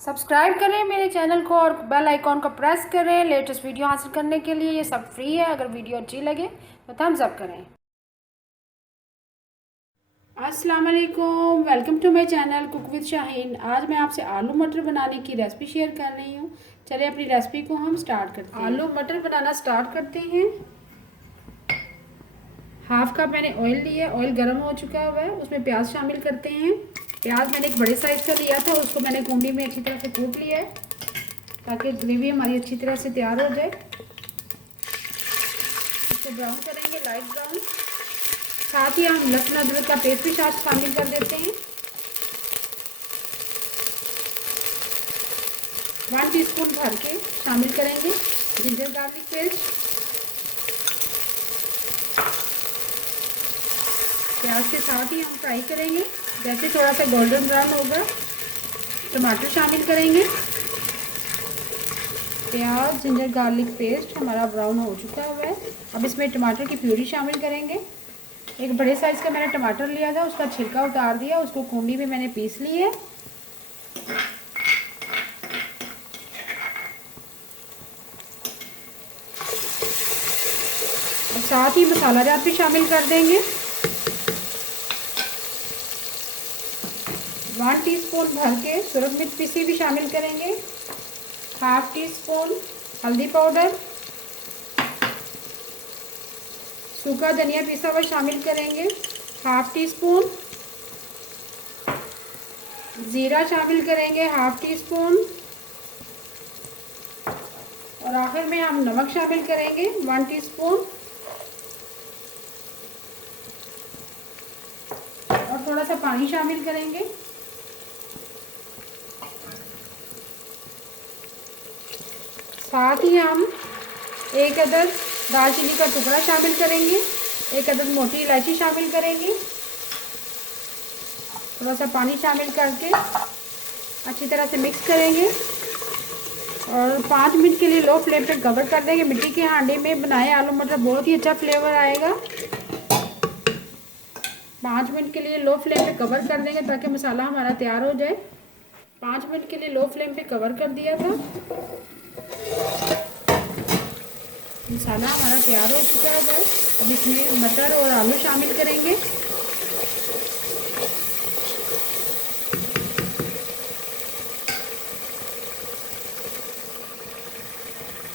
Subscribe करें मेरे channel को और बेल आइकॉन को प्रेस करें लेटेस्ट वीडियो हासिल करने के लिए। ये सब फ्री है। अगर वीडियो अच्छी लगे तो थम्स अप करें। अस्सलाम वालेकुम, welcome to my channel cook with Shaheen. आज मैं आपसे आलू मटर बनाने की रेसिपी शेयर कर रही हूँ। चलिए अपनी रेसिपी को हम स्टार्ट करते हैं। आलू मटर बनाना स्टार्ट करते हैं। हाफ कप मैंने ऑयल लिया, ऑयल गर्म हो चुका हुआ है, उसमें प्याज शामिल करते हैं। प्याज मैंने एक बड़े साइज़ का लिया था, उसको मैंने कुंडी में अच्छी तरह से कूट लिया है ताकि ग्रेवी हमारी अच्छी तरह से तैयार हो जाए। इसको ब्राउन करेंगे, लाइट ब्राउन। साथ ही हम लहसुन अदरक का पेस्ट भी साथ शामिल कर देते हैं। 1 टीस्पून भर के शामिल करेंगे जिंजर गार्लिक पेस्ट। प्याज के साथ ही हम फ्राई करेंगे। जैसे थोड़ा सा गोल्डन ब्राउन होगा टमाटर शामिल करेंगे। प्याज जिंजर गार्लिक पेस्ट हमारा ब्राउन हो चुका हुआ है। अब इसमें टमाटर की प्यूरी शामिल करेंगे। एक बड़े साइज़ का मैंने टमाटर लिया था, उसका छिलका उतार दिया, उसको कुंडी में मैंने पीस ली है। और साथ ही मसाला जात भी शामिल कर देंगे। 1 टीस्पून भर के सुरख मिर्च पीसी भी शामिल करेंगे। 1/2 टीस्पून हल्दी पाउडर, सूखा धनिया पिसा हुआ शामिल करेंगे। 1/2 टीस्पून ज़ीरा शामिल करेंगे, 1/2 टीस्पून। और आखिर में हम नमक शामिल करेंगे 1 टीस्पून। और थोड़ा सा पानी शामिल करेंगे। साथ ही हम 1 अदद दालचीनी का टुकड़ा शामिल करेंगे, 1 अदद मोटी इलायची शामिल करेंगे। थोड़ा सा पानी शामिल करके अच्छी तरह से मिक्स करेंगे और 5 मिनट के लिए लो फ्लेम पे कवर कर देंगे। मिट्टी के हांडी में बनाए आलू मटर बहुत ही अच्छा फ्लेवर आएगा। 5 मिनट के लिए लो फ्लेम पे कवर कर देंगे ताकि मसाला हमारा तैयार हो जाए। 5 मिनट के लिए लो फ्लेम पे कवर कर दिया था। मसाला हमारा तैयार हो चुका है। अब इसमें मटर और आलू शामिल करेंगे।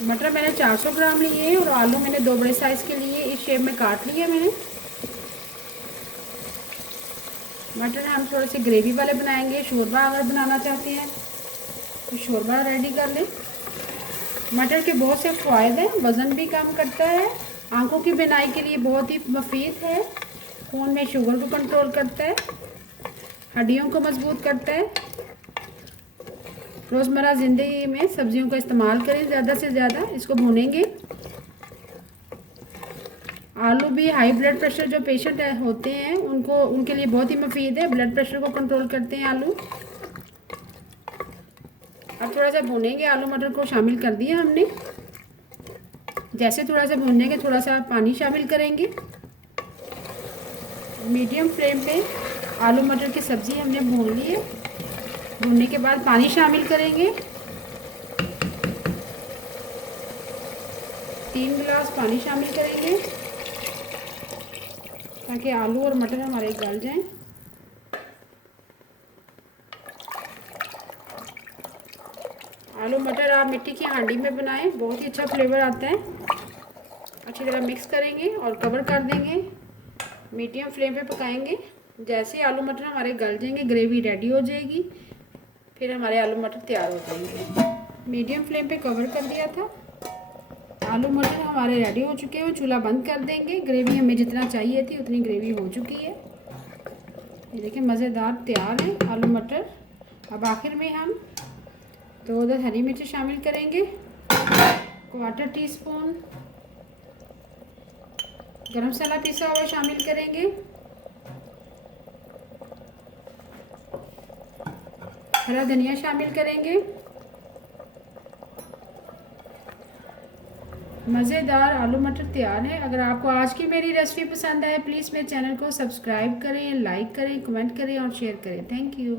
मटर मैंने 400 ग्राम लिए हैं और आलू मैंने 2 बड़े साइज़ के लिए इस शेप में काट लिया मैंने। मटर हम थोड़े से ग्रेवी वाले बनाएंगे। शोरबा अगर बनाना चाहते हैं तो शोरबा रेडी कर लें। मटर के बहुत से फ़ायदे हैं, वज़न भी कम करता है, आंखों की बीनाई के लिए बहुत ही मुफीद है, खून में शुगर को कंट्रोल करता है, हड्डियों को मजबूत करता है। रोज़मर्रा ज़िंदगी में सब्जियों का इस्तेमाल करें ज़्यादा से ज़्यादा। इसको भूनेंगे। आलू भी हाई ब्लड प्रेशर जो पेशेंट होते हैं उनके लिए बहुत ही मुफीद है, ब्लड प्रेशर को कंट्रोल करते हैं आलू। अब थोड़ा सा भूनेंगे। आलू मटर को शामिल कर दिया हमने। जैसे थोड़ा सा भूनेंगे थोड़ा सा पानी शामिल करेंगे। मीडियम फ्लेम पे आलू मटर की सब्ज़ी हमने भून ली है। भूनने के बाद पानी शामिल करेंगे। 3 गिलास पानी शामिल करेंगे ताकि आलू और मटर हमारे गल जाएं। आलू मटर आप मिट्टी की हांडी में बनाएं, बहुत ही अच्छा फ्लेवर आता है। अच्छी तरह मिक्स करेंगे और कवर कर देंगे। मीडियम फ्लेम पे पकाएंगे। जैसे आलू मटर हमारे गल जाएंगे ग्रेवी रेडी हो जाएगी, फिर हमारे आलू मटर तैयार हो जाएंगे। मीडियम फ्लेम पे कवर कर दिया था। आलू मटर हमारे रेडी हो चुके हैं। चूल्हा बंद कर देंगे। ग्रेवी हमें जितना चाहिए थी उतनी ग्रेवी हो चुकी है। ये देखिए मज़ेदार तैयार है आलू मटर। अब आखिर में हम 2 अदद हरी मिर्ची शामिल करेंगे। 1/4 टीस्पून गरम मसाला पिसा हुआ शामिल करेंगे। हरा धनिया शामिल करेंगे। मज़ेदार आलू मटर तैयार है। अगर आपको आज की मेरी रेसिपी पसंद आए प्लीज़ मेरे चैनल को सब्सक्राइब करें, लाइक करें, कमेंट करें और शेयर करें। Thank you.